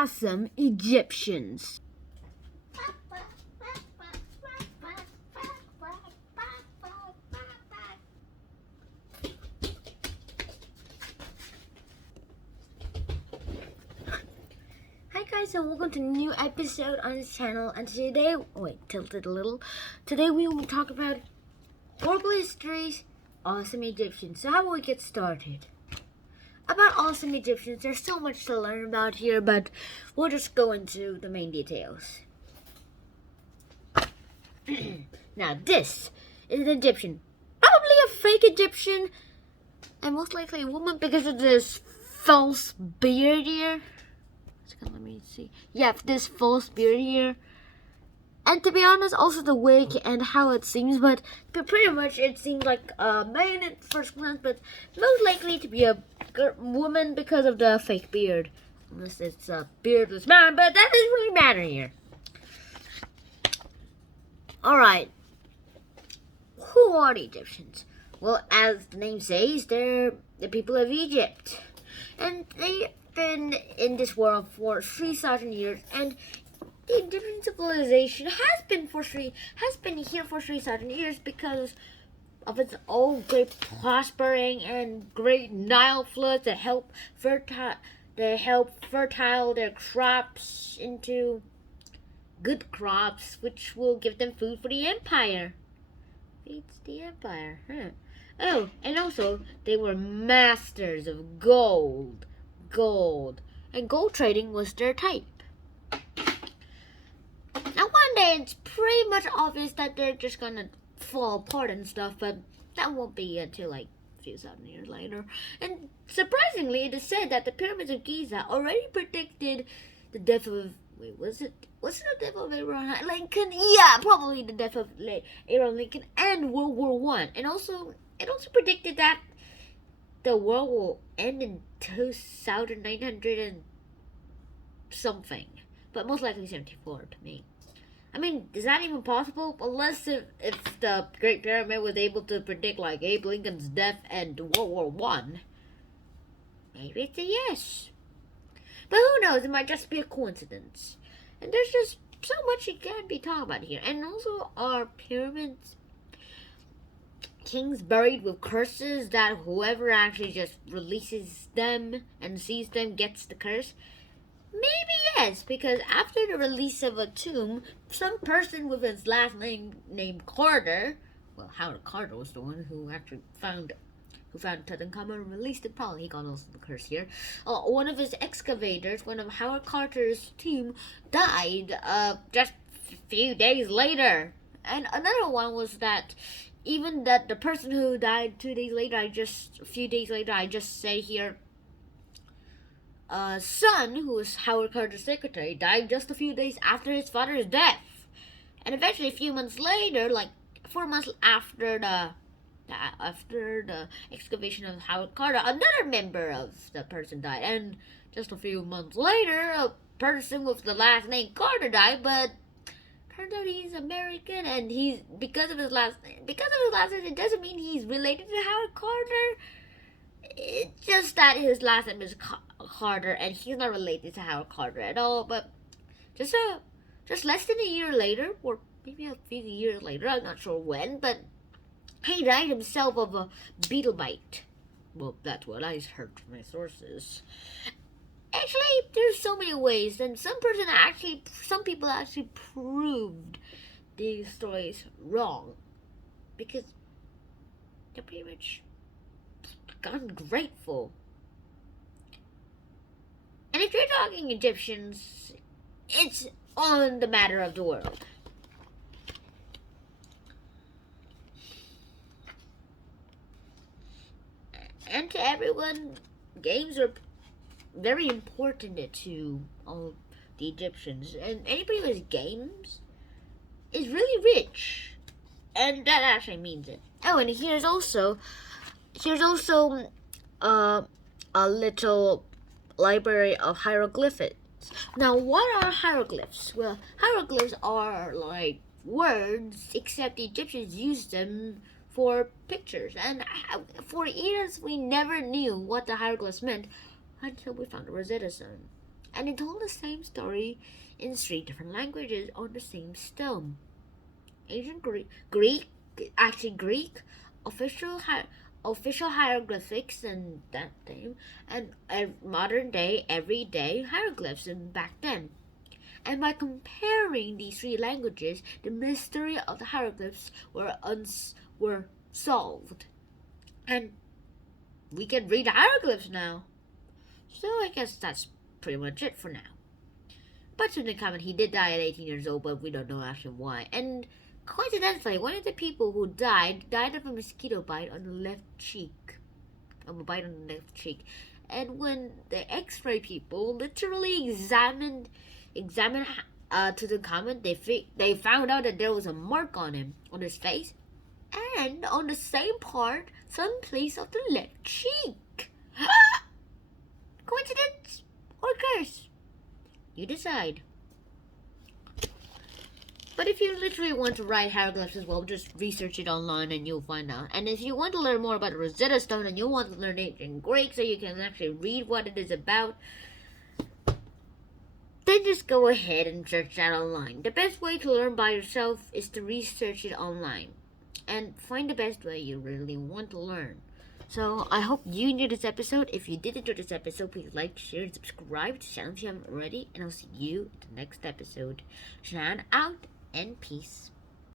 awesome Egyptians. Hi guys, and welcome to a new episode on this channel. And today, tilted a little. Today we will talk about horrible histories, awesome Egyptians. So how will we get started? About awesome Egyptians, there's so much to learn about here, but we'll just go into the main details. Now this is an Egyptian, probably a fake Egyptian, and most likely a woman because of this false beard here. Let me see. Yeah, this false beard here. And to be honest, also the wig and how it seems, but pretty much it seems like a man at first glance, but most likely to be a woman because of the fake beard. Unless it's a beardless man, but that doesn't really matter here. Alright. Who are the Egyptians? Well, as the name says, they're the people of Egypt. And they've been in this world for 3,000 years, and the Egyptian civilization has been here for 3,000 years because of its own great prospering and great Nile floods that help fertile their crops into good crops, which will give them food for the empire. Feeds the empire, huh? Oh, and also they were masters of gold, and gold trading was their type. Now one day it's pretty much obvious that they're just gonna fall apart and stuff, but that won't be until like a few thousand years later. And surprisingly, it is said that the pyramids of Giza already predicted the death of was it the death of Abraham Lincoln? Yeah, probably the death of Abraham Lincoln and World War I. And also it also predicted that the world will end in 2,900 and something, but most likely 74 to me. I mean, is that even possible? Unless if the Great Pyramid was able to predict like Abe Lincoln's death and World War I, maybe it's a yes. But who knows? It might just be a coincidence. And there's just so much you can be talking about here. And also, are pyramids kings buried with curses that whoever actually just releases them and sees them gets the curse? Maybe yes, because after the release of a tomb, some person with his last name named Carter, well, Howard Carter was the one who actually found Tutankhamun and released it. Probably he got also the curse here. One of his excavators, one of Howard Carter's team, died just a few days later. And another one was that even that the person who died 2 days later, I just say here, son, who was Howard Carter's secretary, died just a few days after his father's death. And eventually, a few months later, like 4 months after the excavation of Howard Carter, another member of the person died. And just a few months later, a person with the last name Carter died, but turns out he's American, and because of his last name, it doesn't mean he's related to Howard Carter. It's just that his last name is Carter, and he's not related to Howard Carter at all. But just less than a year later, or maybe a few years later, I'm not sure when, but he died himself of a beetle bite. Well, that's what I heard from my sources. Actually, there's so many ways, and some people actually proved these stories wrong, because they're pretty much ungrateful. And if you're talking Egyptians, it's on the matter of the world. And to everyone, games are very important to all the Egyptians. And anybody who has games is really rich. And that actually means it. Oh, and here's also a little library of hieroglyphics. Now, what are hieroglyphs? Well, hieroglyphs are like words, except the Egyptians used them for pictures. And for years, we never knew what the hieroglyphs meant until we found the Rosetta Stone. and it told the same story in 3 different languages on the same stone. Ancient Greek official official hieroglyphics in that time, and modern day everyday hieroglyphs in back then. And by comparing these 3 languages, the mystery of the hieroglyphs were solved, and we can read hieroglyphs now. So I guess that's pretty much it for now. But in the comment, he did die at 18 years old, but we don't know actually why. And coincidentally, one of the people who died of a mosquito bite on the left cheek. Of a bite on the left cheek. And when the X-ray people literally examined Tutankhamun, they found out that there was a mark on him, on his face, and on the same part, some place of the left cheek. Coincidence or curse? You decide. But if you literally want to write hieroglyphs as well, just research it online and you'll find out. And if you want to learn more about the Rosetta Stone and you want to learn it in Greek so you can actually read what it is about, then just go ahead and search that online. The best way to learn by yourself is to research it online and find the best way you really want to learn. So I hope you enjoyed this episode. If you did enjoy this episode, please like, share, and subscribe to the channel if you haven't already. And I'll see you in the next episode. Shan out and peace.